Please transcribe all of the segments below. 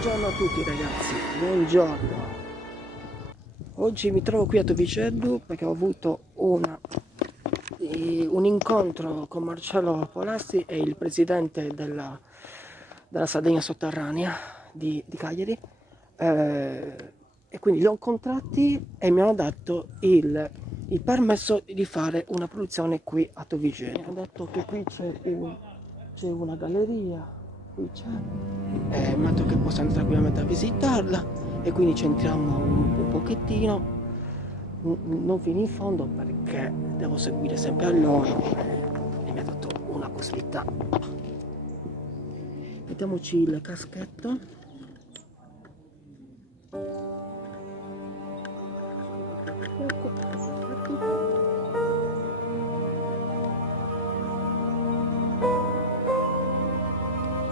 Buongiorno a tutti ragazzi, buongiorno. Oggi mi trovo qui a Tovicello perché ho avuto un incontro con Marcello Polassi e il presidente della Sardegna Sotterranea di Cagliari, e quindi li ho incontrati e mi hanno dato il permesso di fare una produzione qui a Tovicello. Mi hanno detto che qui c'è una galleria, qui c'è, mi ha detto che possiamo tranquillamente a visitarla e quindi ci entriamo un pochettino, non fino in fondo perché devo seguire sempre a loro e mi ha dato una possibilità. Mettiamoci il caschetto.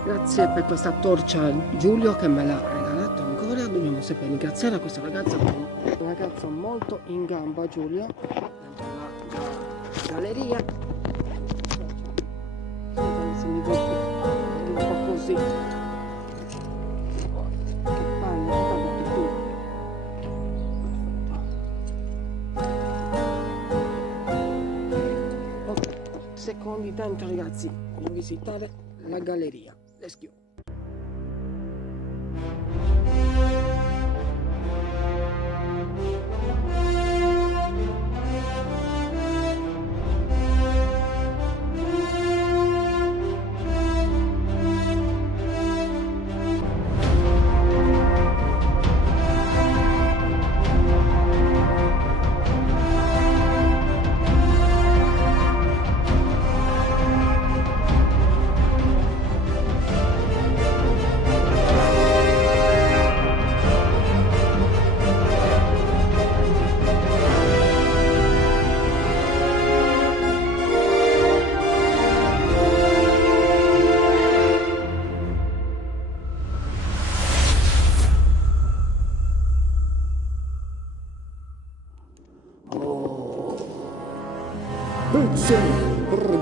Grazie per questa torcia Giulio che me l'ha regalato ancora, dobbiamo sempre ringraziare a questo ragazzo, un ragazzo molto in gamba Giulio, dentro la galleria. Se mi vuoi un po' così. Che palle, guarda che tu. Ok, secondi dentro ragazzi, voglio visitare la galleria. Let's go.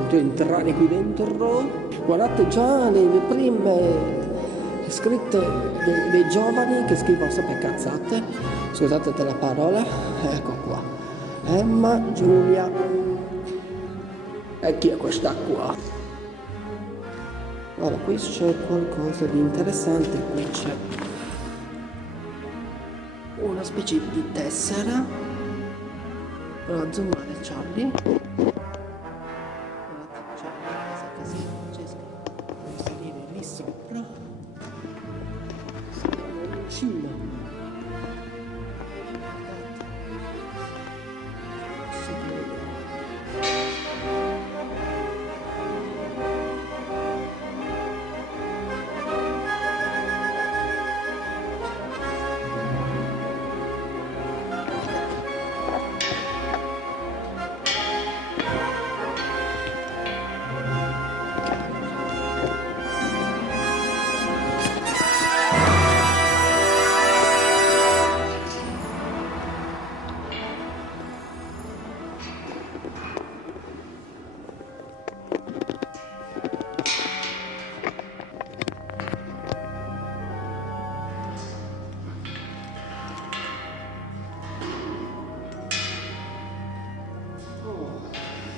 Per entrare qui dentro, guardate già le prime scritte dei giovani che scrivono sempre cazzate, scusate la parola, ecco qua, Emma, Giulia, e chi è questa qua? Allora, qui c'è qualcosa di interessante, qui c'è una specie di tessera, però zoomare Charlie. Cima.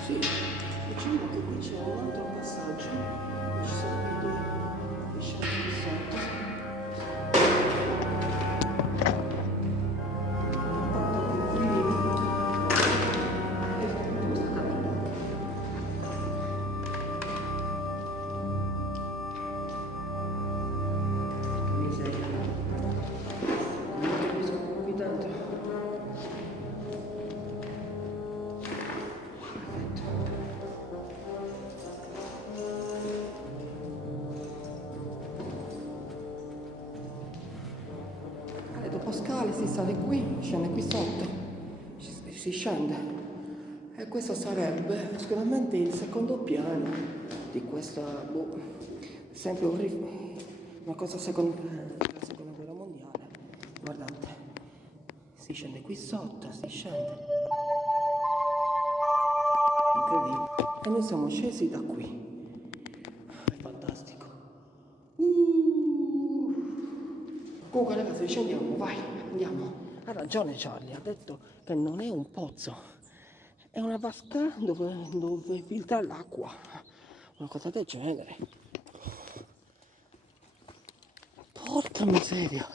Sì, diciamo che qui c'è un altro passaggio, ci sono i due scene di sotto. Dopo scale si sale qui, scende qui sotto, si scende e questo sarebbe sicuramente il secondo piano di questa, sempre una cosa della seconda guerra mondiale. Guardate, si scende qui sotto, si scende, incredibile, e noi siamo scesi da qui, è fantastico. Comunque ragazzi, scendiamo, vai, andiamo. Ha ragione Charlie, ha detto che non è un pozzo, è una vasca dove filtra l'acqua, una cosa del genere. Porca miseria.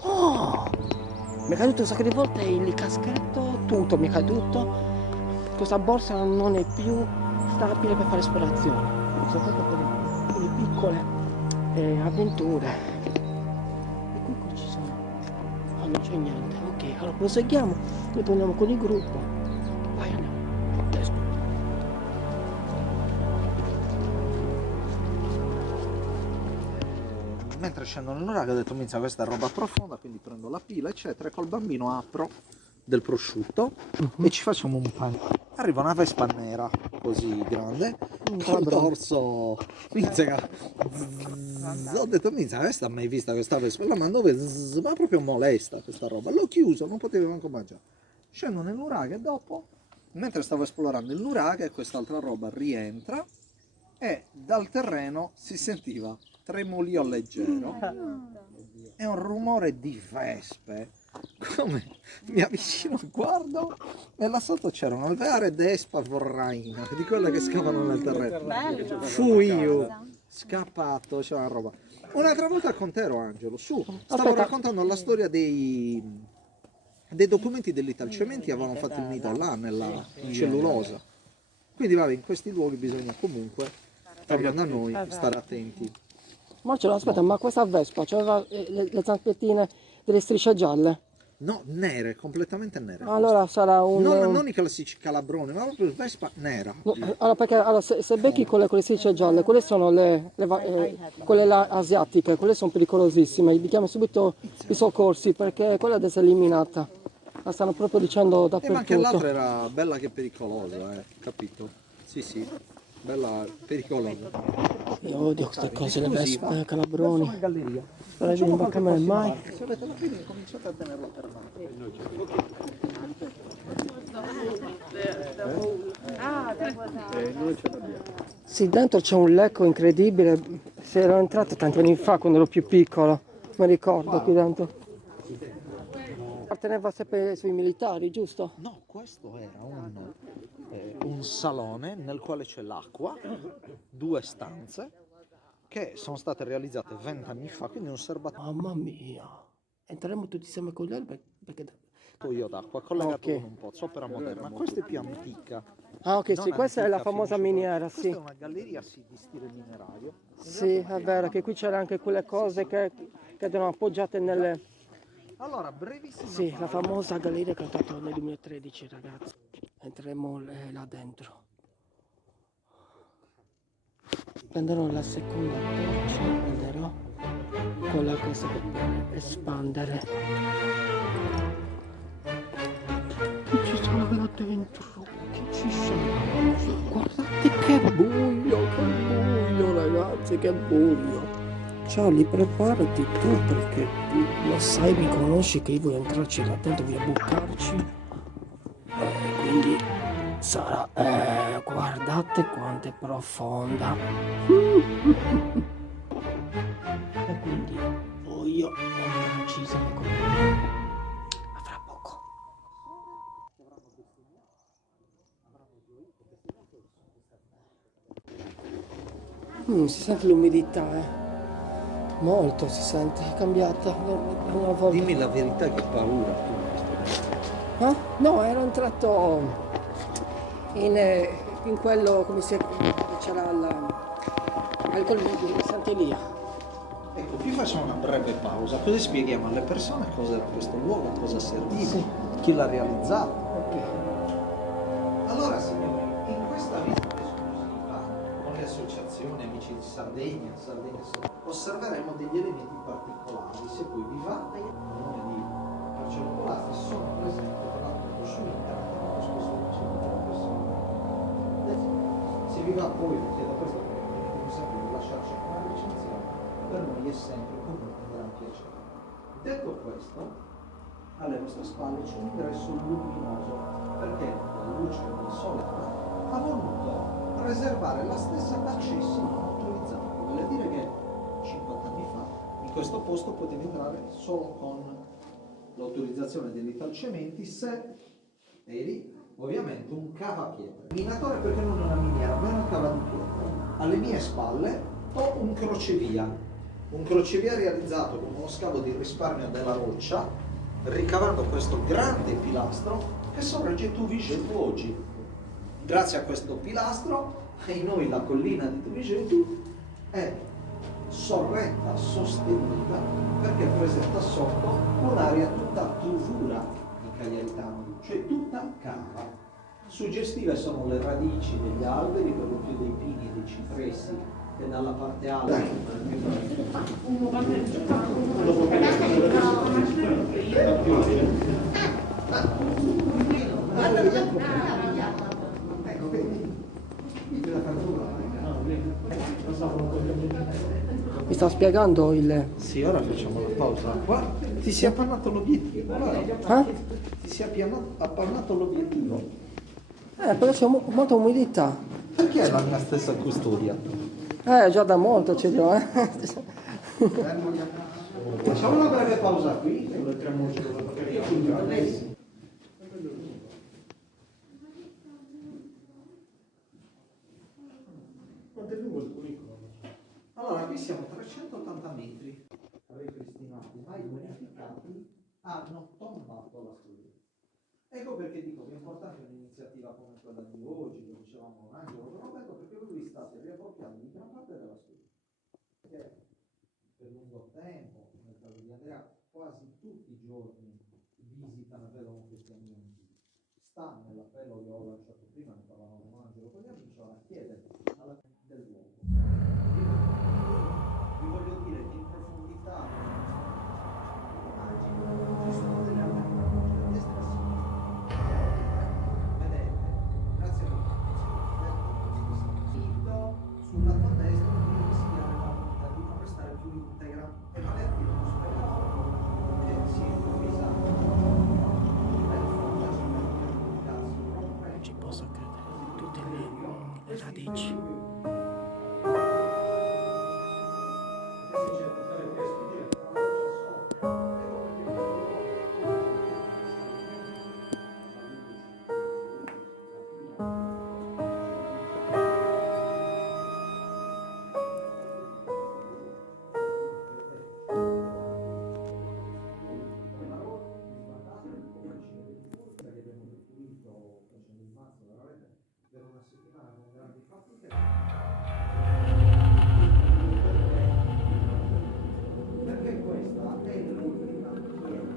Oh, mi è caduto un sacco di volte il caschetto, tutto mi è caduto. Questa borsa non è più stabile per fare esplorazioni, soprattutto per le piccole avventure. E qui ci sono. Ah, non c'è niente. Ok, allora proseguiamo, ritorniamo con il gruppo. Vai, andiamo. Let's go. Mentre scendo nel nurago ho detto minchia questa è roba profonda, quindi prendo la pila eccetera e col bambino apro del prosciutto e ci facciamo un panino. Arriva una vespa nera così grande col dorso minchia, ho detto minchia questa mai vista questa vespa, la mando ma proprio molesta questa roba, l'ho chiuso, non potevo manco mangiare. Scendo nel nurago e dopo, mentre stavo esplorando il nurago, quest'altra roba rientra e dal terreno si sentiva tremolio leggero e un rumore di vespe. Come mi avvicino, guardo e là sotto c'era una vera vespa vorraina di quella che scavano nel terreno. Fui io scappato, c'era una roba. Un'altra volta con te ero Angelo, stavo raccontando la storia dei documenti dell'Italcementi, avevano fatto il nido là nella cellulosa. Quindi vabbè, in questi luoghi bisogna comunque, tornando a noi, stare attenti. Marcello, aspetta, ma questa vespa c'aveva le zampettine delle strisce gialle? No, nere, completamente nere. Allora sarà un... Non i classici calabroni, ma proprio vespa nera. No, allora, perché allora, se becchi con le strisce gialle, quelle sono quelle là asiatiche, quelle sono pericolosissime, gli chiamo subito i soccorsi perché quella è diseliminata. La stanno proprio dicendo Ma anche l'altra dappertutto. era bella che pericolosa, capito? Sì, sì, bella pericolosa. Io odio queste cose, le Così, vespe, verso gallebroni. una galleria. Spero di non imbarcarmi mai. Se avete la pila, cominciate a tenerla per mano. Sì, dentro c'è un lecco incredibile. Se ero entrato tanti anni fa quando ero più piccolo, mi ricordo qui dentro. Apparteneva sempre sui militari, giusto? No, questo era un salone nel quale c'è l'acqua, 2 stanze, che sono state realizzate 20 anni fa, quindi un serbatoio Mamma mia. Entreremo tutti insieme con lei perché... d'acqua collegato Ok. con un pozzo, opera moderna. Questa è più antica. Ah, ok, sì, Non questa è la antica, famosa finisce miniera, questa sì. è una galleria sì, di stile minerario. Sì, è vero che qui c'erano anche quelle cose che erano appoggiate nelle... Allora, brevissima Sì, la pausa. famosa galleria che ho fatto nel 2013, ragazzi. Entreremo là dentro. Prenderò la seconda torcia, prenderò quella che si può espandere. Chi ci sono là dentro? Chi ci sono? Guardate che buio ragazzi, che buio. Charlie, preparati tu perché lo sai, mi conosci che io voglio entrarci là dentro, voglio bucarci. Quindi sarà... guardate quanto è profonda. E quindi voglio entrarci insieme con me. A fra poco. Si sente l'umidità, molto si sente, è cambiata una volta. Dimmi la verità, che paura tu. Ah? No, ero entrato in quello, come si c'era al collegio di Sant'Elia. Ecco, qui facciamo una breve pausa, così spieghiamo alle persone cos'era questo luogo, a cosa serviva, Sì. chi l'ha realizzato. Ok. Allora signori, in questa visita esclusiva con le associazioni Amici di Sardegna, osserveremo degli elementi particolari. Se poi vi va, il nome di Marcello Polazzi sono presenti tra l'altro su internet, molto spesso ricevuto da persone. Se vi va poi vi chiedo questo perché mi sempre di lasciarci una recensione, per noi è sempre comunque un gran piacere. Detto questo, alle vostre spalle c'è un ingresso luminoso perché la luce del sole ha voluto preservare la stessa d'accesso non autorizzato. Vuol dire che 50 anni fa in questo posto potevi entrare solo con l'autorizzazione dell'Italcementi se eri ovviamente un cavapietre. Minatore perché non è una miniera, ma è una cava di pietra. Alle mie spalle ho un crocevia realizzato con uno scavo di risparmio della roccia, ricavando questo grande pilastro che sorregge Tuvigetu oggi. Grazie a questo pilastro, e noi la collina di Tuvigetu è sorretta, sostenuta, perché presenta sotto un'area tutta tuvura di Cagliaritano, cioè tutta cava. Suggestive sono le radici degli alberi, per lo più dei pini e dei cipressi, che dalla parte alta ecco, vedi? Mi sta spiegando il... Sì, ora facciamo la pausa qua. Ti si è appannato l'obiettivo, ti si è appannato l'obiettivo. Però c'è molta umidità. Perché è la mia stessa custodia? Già da molto ce li ho, Facciamo una breve pausa qui. Allora, qui siamo 380 metri ripristinati, ma i bonificati hanno tombato la scuola. Ecco perché dico che è importante un'iniziativa come quella di oggi, che dicevamo Angelo Roberto, perché lui sta riappropriando di gran parte della scuola. Perché per lungo tempo, nel caso di Andrea, quasi tutti i giorni visitano e vedono questi ambienti. Sta nell'appello che ho lanciato prima, ne parlavamo con Angelo con gli amici, ora chiede alla del luogo. Vi voglio dire che in profondità ci sono delle alternative a destra e a sinistra. Vedete, grazie all'intervento sul lato destro di rischiare di non restare più integra e vale a dire uno spettacolo che si è improvvisato. Non ci posso credere, tutte le radici. Perché questa è l'ultima pietra.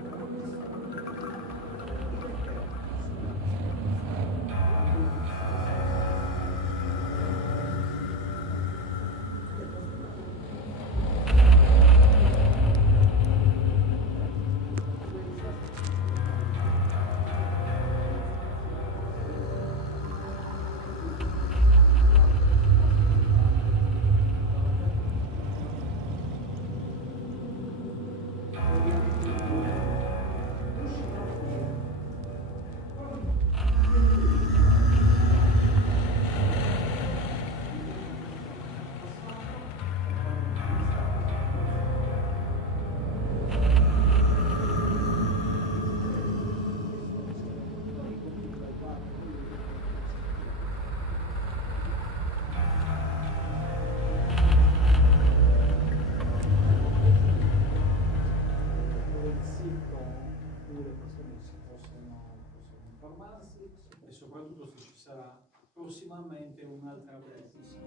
E soprattutto se ci sarà prossimamente un'altra bellissima.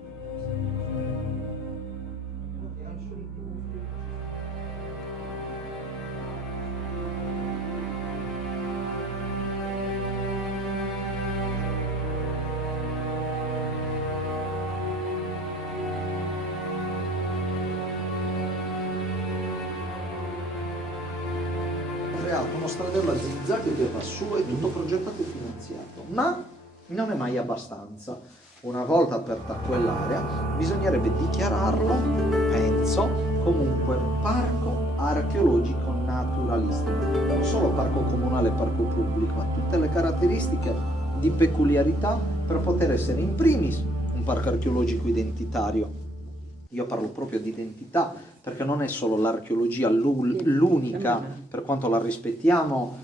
Creato uno stradello a zigzag che va su, è tutto progettato e finanziato, ma non è mai abbastanza. Una volta aperta quell'area bisognerebbe dichiararlo, penso, comunque parco archeologico naturalistico, non solo parco comunale e parco pubblico, ma tutte le caratteristiche di peculiarità per poter essere in primis un parco archeologico identitario. Io parlo proprio di identità perché non è solo l'archeologia l'unica, per quanto la rispettiamo,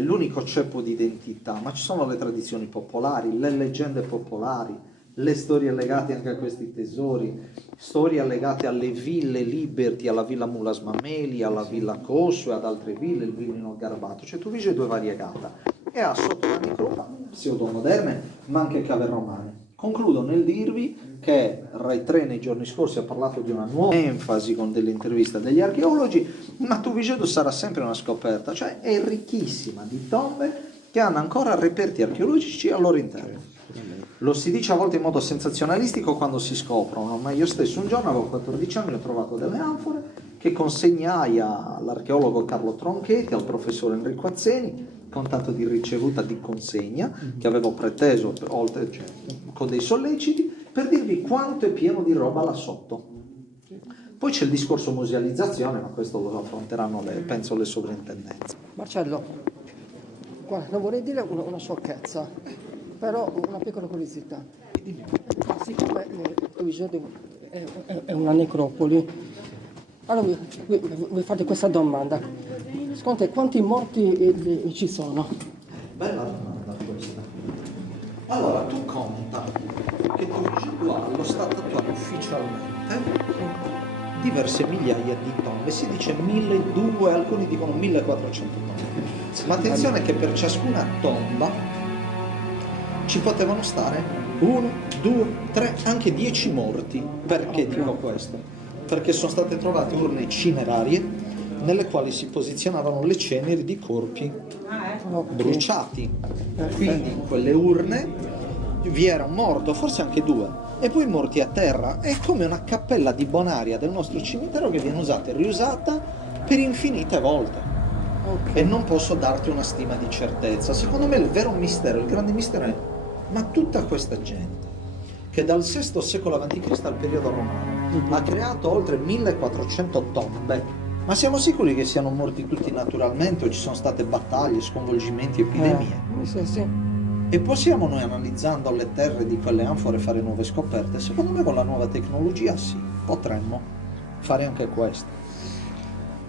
l'unico ceppo di identità, ma ci sono le tradizioni popolari, le leggende popolari, le storie legate anche a questi tesori, storie legate alle ville Liberty, alla villa Mulas Mameli, alla villa Cosso e ad altre ville, il Villino Garbato, cioè tu vedi due variegata, e ha sotto la necropoli pseudomoderne, ma anche cave romane. Concludo nel dirvi che Rai 3 nei giorni scorsi ha parlato di una nuova enfasi con delle interviste degli archeologi, ma Tuvigedo sarà sempre una scoperta, cioè è ricchissima di tombe che hanno ancora reperti archeologici al loro interno. Lo si dice a volte in modo sensazionalistico quando si scoprono, ma io stesso un giorno, avevo 14 anni, ho trovato delle anfore che consegnai all'archeologo Carlo Tronchetti, al professore Enrico Azzeni, con tanto di ricevuta di consegna, che avevo preteso oltre, cioè, con dei solleciti, per dirvi quanto è pieno di roba là sotto. Poi c'è il discorso musealizzazione, ma questo lo affronteranno penso le sovrintendenze. Marcello, guarda, non vorrei dire una sciocchezza, però una piccola curiosità. Siccome Tuvigedo è una necropoli, allora vi fate questa domanda. Secondo te quanti morti ci sono? Bella domanda questa. Allora, tu conta che Tuvigedo ha allo stato attuale ufficialmente diverse migliaia di tombe, si dice 1200, alcuni dicono 1400 tombe. Ma attenzione che per ciascuna tomba ci potevano stare 1, 2, 3, anche 10 morti. Perché dico questo? Perché sono state trovate urne cinerarie nelle quali si posizionavano le ceneri di corpi bruciati. Quindi in quelle urne vi era un morto, forse anche due, e poi morti a terra. È come una cappella di Bonaria del nostro cimitero che viene usata e riusata per infinite volte. E non posso darti una stima di certezza. Secondo me il vero mistero, il grande mistero è: ma tutta questa gente che dal VI secolo a.C. al periodo romano ha creato oltre 1400 tombe, ma siamo sicuri che siano morti tutti naturalmente o ci sono state battaglie, sconvolgimenti, epidemie? Sì. E possiamo noi, analizzando le terre di quelle anfore, fare nuove scoperte? Secondo me con la nuova tecnologia sì, potremmo fare anche questo.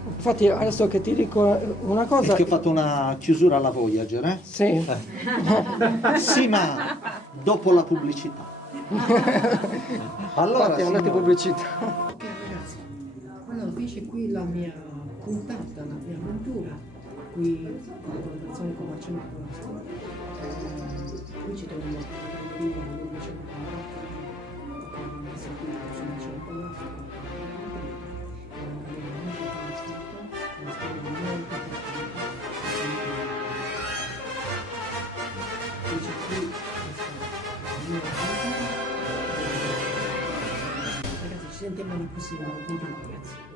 Infatti adesso che ti dico una cosa... E che ho fatto una chiusura alla Voyager, eh? Sì. Sì, ma dopo la pubblicità. Allora, Infatti, andate pubblicità. Ok ragazzi, allora finisce qui la mia puntata, la mia avventura qui con la collaborazione con Marcello Polasco. Qui ci troviamo a Galleria Luce con questo qui su Marcello Polasco. È una galleria molto conosciuta, una storia molto importante. Qui c'è qui questa mia vita. Ragazzi, ci sentiamo alla prossima puntata, ragazzi.